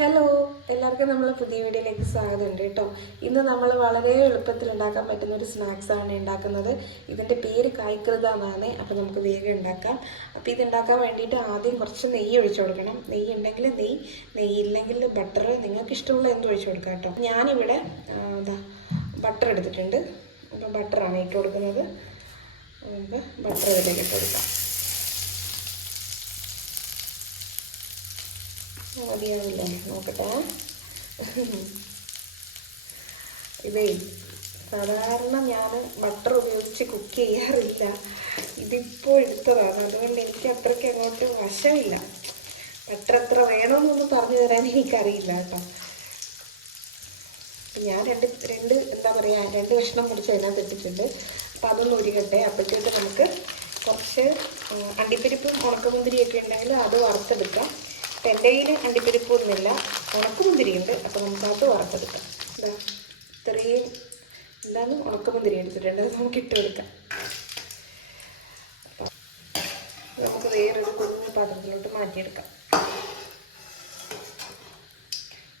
Hello എല്ലാവർക്കും നമ്മൾ പുതിയ വീഡിയോയിലേക്ക് സ്വാഗതമുണ്ട് കേട്ടോ. ഇന്ന് നമ്മൾ വളരെ എളുപ്പത്തിൽ ഉണ്ടാക്കാൻ പറ്റുന്ന ഒരു സ്നാക്സ് ആണ് ഉണ്ടാക്കുന്നത്. ഇതിന്റെ പേര് കായ്കൃത എന്നാണ് അപ്പോൾ നമുക്ക് വേഗം ഉണ്ടാക്കാം. അപ്പോൾ ഇതുണ്ടാക്കാൻ വേണ്ടിയിട്ട് ആദ്യം കുറച്ച് നെയ്യ് ഒഴിച്ചു കൊടുക്കണം. നെയ്യ് ഉണ്ടെങ്കിൽ നെയ്യ് നെയ്യ് ഇല്ലെങ്കിൽ ബട്ടർ നിങ്ങൾക്ക് ഇഷ്ടമുള്ള എന്ത് ഒഴിച്ചു കൊടുക്കാം കേട്ടോ. ഞാനിവിടെ എന്താ ബട്ടർ എടുത്തിട്ടുണ്ട്. അപ്പോൾ ബട്ടറാണ് ഇട്ട് കൊടുക്കുന്നത്. നമുക്ക് ബട്ടർ ഇതിലേക്ക് ഇട്ട് കൊടുക്കാം. മതിയാവില്ല. നോക്കട്ടെ. ഇതേ സാധാരണ ഞാൻ ബട്ടർ ഉപയോഗിച്ച് കുക്ക് ചെയ്യാറില്ല. ഇതിപ്പോൾ എടുത്തതാണ്. അതുകൊണ്ട് എനിക്ക് അത്രയ്ക്ക് അങ്ങോട്ട് വശമില്ല. ബട്ടർ എത്ര വേണമെന്നൊന്നും പറഞ്ഞു തരാൻ എനിക്കറിയില്ല കേട്ടോ. ഞാൻ രണ്ട് രണ്ട് എന്താ പറയുക രണ്ട് കഷ്ണം മുറിച്ച് അതിനകത്ത് ഇട്ടിട്ടുണ്ട്. അപ്പം അതൊന്ന് ഉരുകട്ടെ. അപ്പോഴത്തേക്ക് നമുക്ക് കുറച്ച് അണ്ടിപ്പരിപ്പും ഉണക്കമുന്തിരിയൊക്കെ ഉണ്ടെങ്കിൽ അത് വറുത്തെടുക്കാം. അപ്പം എന്റെ കയ്യിൽ അണ്ടിപ്പരിപ്പൊന്നുമില്ല അപ്പോൾ നമുക്ക് അത് വറുത്തെടുക്കാം. എന്താ ഇത്രയും എന്താണ് ഉണക്കമുന്തിരി എടുത്തിട്ടുണ്ട് അത് നമുക്ക് ഇട്ട് കൊടുക്കാം. നമുക്ക് വേറൊരു കുഞ്ഞു പാത്രത്തിലോട്ട് മാറ്റിയെടുക്കാം.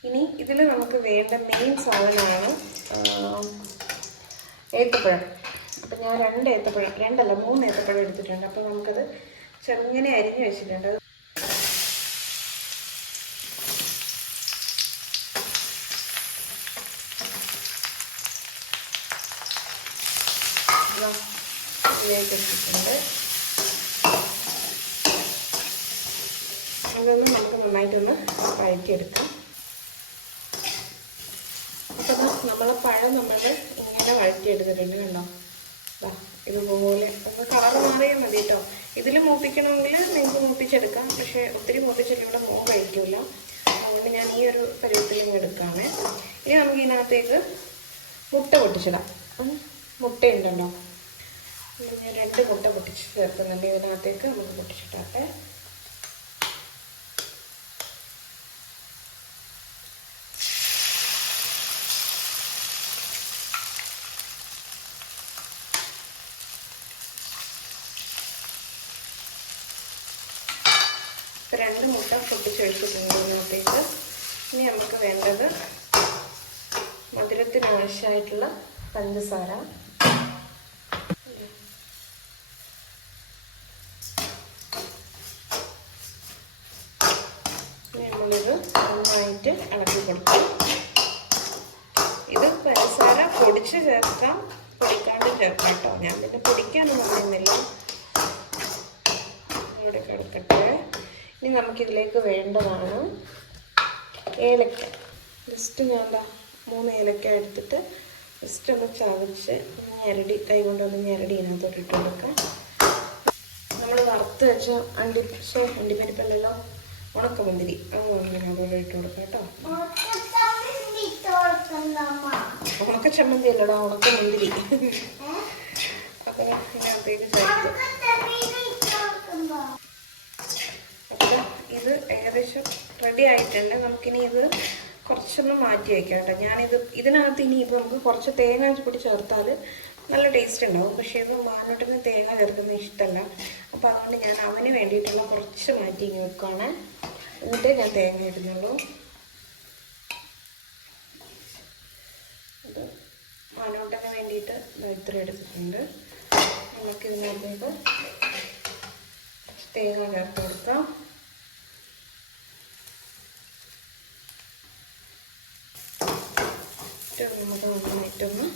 ഇനി ഇതിൽ നമുക്ക് വേണ്ട മെയിൻ സാധനമാണ് ഏത്തപ്പഴം. അപ്പം ഞാൻ രണ്ട് ഏത്തപ്പഴം രണ്ടല്ല മൂന്ന് ഏത്തപ്പഴം എടുത്തിട്ടുണ്ട്. അപ്പോൾ നമുക്കത് ചെറുങ്ങനെ അരിഞ്ഞ് വെച്ചിട്ടുണ്ട്. അത് ഇതിലേക്ക് ഇട്ടിട്ടുണ്ട് അതൊന്ന് നമുക്ക് നന്നായിട്ടൊന്ന് വഴറ്റിയെടുക്കാം. അപ്പം നമ്മൾ പഴം നമ്മൾ ഇങ്ങനെ വഴറ്റിയെടുത്തിട്ടുണ്ട് കണ്ടോ? ഇതുപോലെ ഒന്ന് കളർ മാറിയാൽ മതി കേട്ടോ. ഇതിൽ മൂപ്പിക്കണമെങ്കിൽ നിങ്ങൾക്ക് മൂപ്പിച്ചെടുക്കാം. പക്ഷേ ഒത്തിരി മൂപ്പിച്ചിട്ട് ഇവിടെ മോൻ കഴിക്കില്ല അതുകൊണ്ട് ഞാൻ ഈ ഒരു പരുവത്തിൽ ഇങ്ങനെ എടുക്കാമേ ഇനി നമുക്ക് ഇതിനകത്തേക്ക് മുട്ട പൊട്ടിച്ചിടാം. മുട്ടയുണ്ടല്ലോ. ഞാൻ രണ്ട് മുട്ട പൊട്ടിച്ച് ചേർക്കുന്നുണ്ട് ഇതിനകത്തേക്ക് നമുക്ക് പൊട്ടിച്ചിട്ടാട്ടെ രണ്ട് മുട്ട പൊട്ടിച്ചെടുത്തിട്ടുണ്ട് ഇതിനകത്തേക്ക്. ഇനി നമുക്ക് വേണ്ടത് മധുരത്തിനാവശ്യമായിട്ടുള്ള പഞ്ചസാര ഇനി നമ്മളിത് നന്നായിട്ട് ഇളക്കി കൊടുക്കാം ഇത് പഞ്ചസാര പൊടിച്ച് ചേർക്കാം. പൊടിക്കാണ്ട് ചേർക്കാം കേട്ടോ ഞാൻ പിന്നെ പൊടിക്കാനൊന്നും പറയുന്നില്ല ഇവിടെ കിടക്കട്ടെ. ഇനി നമുക്കിതിലേക്ക് വേണ്ടതാണ് ഏലക്ക. ജസ്റ്റ് ഞാൻ എന്താ മൂന്ന് ഏലക്ക എടുത്തിട്ട് ജസ്റ്റ് ഒന്ന് ചതച്ച് ഞെരടി കൈ കൊണ്ടൊന്ന് ഞരടി ഇതിനകത്തോട്ട് ഇട്ട് കൊടുക്കാം. നമ്മൾ വറുത്ത് വെച്ച അണ്ടി പക്ഷേ അണ്ടിപ്പരിപ്പല്ലല്ലോ ഉണക്കമുന്തിരി. അങ്ങനെ അതുപോലെ ഇട്ട് കൊടുക്കാം കേട്ടോ. ഉണക്ക ചമ്മന്തി അല്ലടാ ഉണക്ക മുന്തിരി. ഇത് ഏകദേശം റെഡി ആയിട്ടുണ്ട്. നമുക്കിനി ഇത് കുറച്ചൊന്ന് മാറ്റി വയ്ക്കാം കേട്ടോ ഞാനിത് ഇതിനകത്ത് ഇനി ഇപ്പോൾ നമുക്ക് കുറച്ച് തേങ്ങ കൂടി ചേർത്താൽ നല്ല ടേസ്റ്റ് ഉണ്ടാവും. പക്ഷേ ഇത് മാനോട്ടിന് തേങ്ങ ചേർക്കുന്നത് ഇഷ്ടമല്ല അപ്പോൾ അതുകൊണ്ട് ഞാൻ അവന് വേണ്ടിയിട്ടുള്ള കുറച്ച് മാറ്റി ഇങ്ങനെ വെക്കുകയാണ് എന്നിട്ടേ ഞാൻ തേങ്ങ ഇടുന്നുള്ളൂ. മാനോട്ടിന് വേണ്ടിയിട്ട് ഇത്ര എടുത്തിട്ടുണ്ട്. നമുക്ക് ഇതിനകത്തേക്ക് തേങ്ങ ചേർത്ത് കൊടുക്കാം നമുക്ക് നന്നായിട്ടൊന്ന്.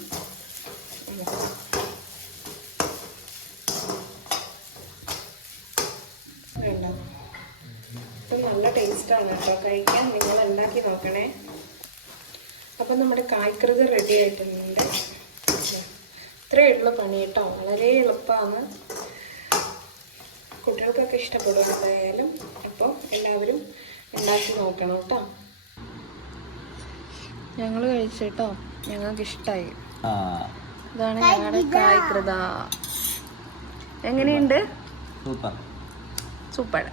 വേണ്ട. നല്ല ടേസ്റ്റാണ് കേട്ടോ. കഴിക്കാൻ നിങ്ങൾ ഉണ്ടാക്കി നോക്കണേ? അപ്പം നമ്മുടെ കായ്ക്കൃത് റെഡി ആയിട്ടുണ്ട്. ഇത്രയേ ഉള്ളൂ പണി കേട്ടോ. വളരെ എളുപ്പമാണ്. കുട്ടികൾക്കൊക്കെ ഇഷ്ടപ്പെടും എന്തായാലും. അപ്പോൾ എല്ലാവരും ഉണ്ടാക്കി നോക്കണം കേട്ടോ. ഞങ്ങൾ കഴിച്ചിട്ടോ ഞങ്ങൾക്ക് ഇഷ്ടമായി ആ. ഇതാണ് ഞങ്ങളുടെ കായ്കൃത. എങ്ങനെയുണ്ട്? സൂപ്പർ. സൂപ്പർ.